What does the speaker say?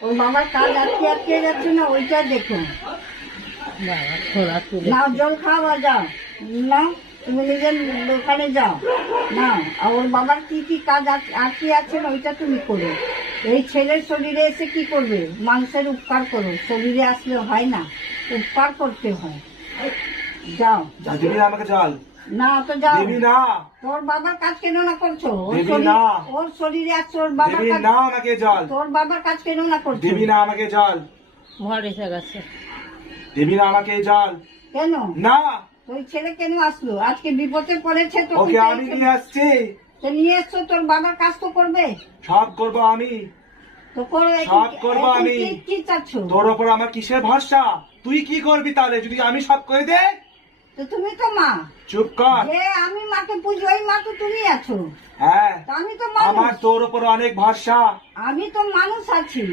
ওর বাবার কাজ আটকে আটকে যাচ্ছে না, ওইটা দেখুন। নাও জল খাও আর যাও, না তুমি নিজের দোকানে যাও না। আর ওর বাবার কি কি কাজ আটকে আছে না, ওইটা তুমি করো। এই ছেলের শরীরে এসে কি করবে? মানুষের উপকার করো, শরীরে আসলে হয় না, উপকার করতে হয়। যাও। আমাকে জল না তো যাও না। তোর বাবার কাজ কেন না করছো? ওর শরীরে আছে, ওর বাবার কাজ না আমাকে জল। তোর বাবার কাজ কেন না করছো? দিবি না আমাকে জল। ভর এসে গেছে। দিবি না আমাকে জল। কেন না ওই ছেলে কেন আসলো? আজকে বিপদে পড়েছে তো ওকে আমি নিয়ে আসছি। নিয়ে এসছো, তোর বাবার কাজ তো করবে। সব করবো আমি, তো করো। সব করবো আমি। কি চাচ্ছ? তোর ওপর আমার কিসের ভরসা? তুই কি করবি তাহলে যদি আমি সব করে দে? তো তুমি তো মা। চুপ কর। যে আমি মাকে পুজো, ওই মা তো তুমি আছো। হ্যাঁ আমি তো আমার মানুষ, তোর ওপর অনেক ভরসা। আমি তো মানুষ আছি।